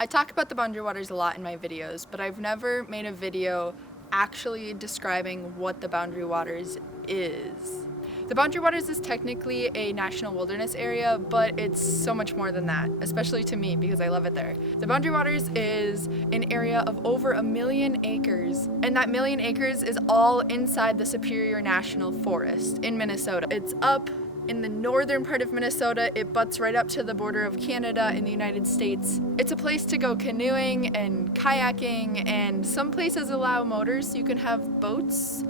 I talk about the Boundary Waters a lot in my videos, but I've never made a video actually describing what the Boundary Waters is. The Boundary Waters is technically a national wilderness area, but it's so much more than that, especially to me because I love it there. The Boundary Waters is an area of over 1 million acres, and that 1 million acres is all inside the Superior National Forest in Minnesota. It's up in the northern part of Minnesota. It butts right up to the border of Canada in the United States. It's a place to go canoeing and kayaking, and some places allow motors, so you can have boats,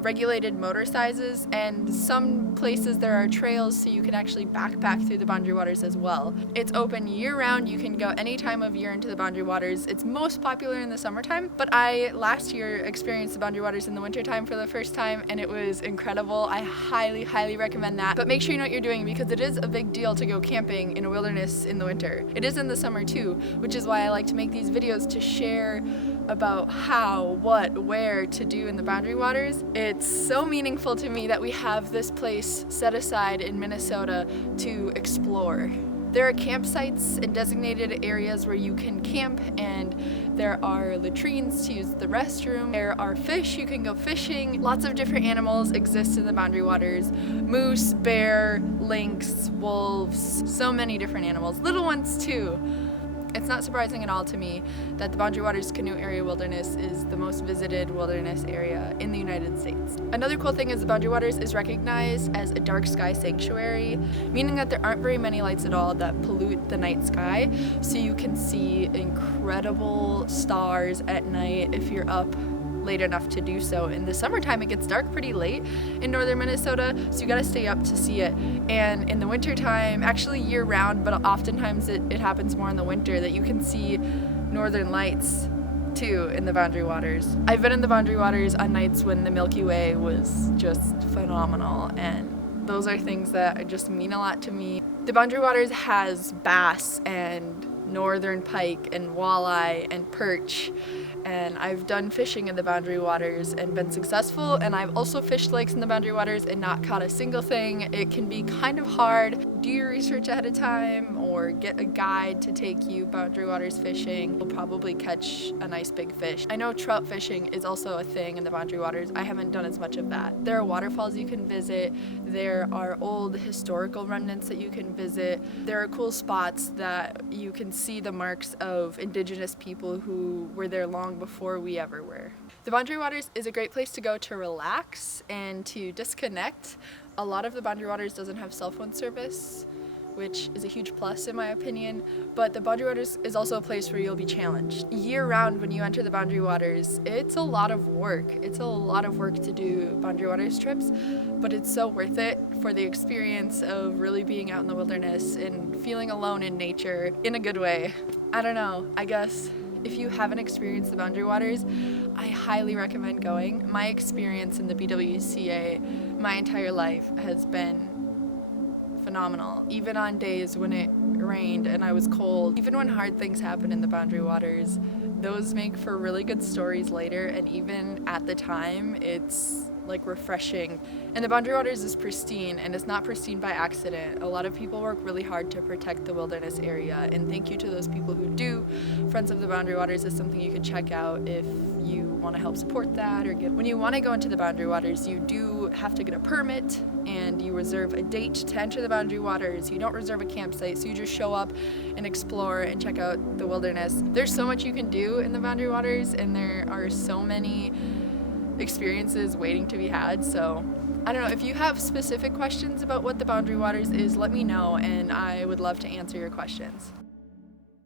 regulated motor sizes, and some places there are trails so you can actually backpack through the Boundary Waters as well. It's open year-round. You can go any time of year into the Boundary Waters. It's most popular in the summertime, but I last year experienced the Boundary Waters in the wintertime for the first time, and it was incredible. I highly recommend that. But make sure you know what you're doing, because it is a big deal to go camping in a wilderness in the winter. It is in the summer too, which is why I like to make these videos to share about how, what, where to do in the Boundary Waters. It's so meaningful to me that we have this place set aside in Minnesota to explore. There are campsites and designated areas where you can camp, and there are latrines to use the restroom. There are fish, you can go fishing. Lots of different animals exist in the Boundary Waters. Moose, bear, lynx, wolves, so many different animals. Little ones too. It's not surprising at all to me that the Boundary Waters Canoe Area Wilderness is the most visited wilderness area in the United States. Another cool thing is the Boundary Waters is recognized as a dark sky sanctuary, meaning that there aren't very many lights at all that pollute the night sky, so you can see incredible stars at night if you're up late enough to do so. In the summertime, it gets dark pretty late in northern Minnesota, so you gotta stay up to see it. And in the wintertime, actually year round, but oftentimes it happens more in the winter, that you can see northern lights too in the Boundary Waters. I've been in the Boundary Waters on nights when the Milky Way was just phenomenal, and those are things that just mean a lot to me. The Boundary Waters has bass and northern pike and walleye and perch, and I've done fishing in the Boundary Waters and been successful, and I've also fished lakes in the Boundary Waters and not caught a single thing. It can be kind of hard. Do your research ahead of time or get a guide to take you Boundary Waters fishing. You'll probably catch a nice big fish. I know trout fishing is also a thing in the Boundary Waters. I haven't done as much of that. There are waterfalls you can visit. There are old historical remnants that you can visit. There are cool spots that you can see the marks of indigenous people who were there long before we ever were. The Boundary Waters is a great place to go to relax and to disconnect. A lot of the Boundary Waters doesn't have cell phone service, which is a huge plus in my opinion, but the Boundary Waters is also a place where you'll be challenged. Year-round, when you enter the Boundary Waters, it's a lot of work. It's a lot of work to do Boundary Waters trips, but it's so worth it for the experience of really being out in the wilderness and feeling alone in nature in a good way. I don't know, I guess if you haven't experienced the Boundary Waters, I highly recommend going. My experience in the BWCA my entire life has been phenomenal. Even on days when it rained and I was cold, even when hard things happen in the Boundary Waters, those make for really good stories later, and even at the time, it's like refreshing. And the Boundary Waters is pristine, and it's not pristine by accident. A lot of people work really hard to protect the wilderness area, and thank you to those people who do. Friends of the Boundary Waters is something you could check out if you want to help support that, or when you want to go into the Boundary Waters, you do have to get a permit, and you reserve a date to enter the Boundary Waters. You don't reserve a campsite, so you just show up and explore and check out the wilderness. There's so much you can do in the Boundary Waters, and there are so many experiences waiting to be had. So I don't know, if you have specific questions about what the Boundary Waters is, let me know, and I would love to answer your questions.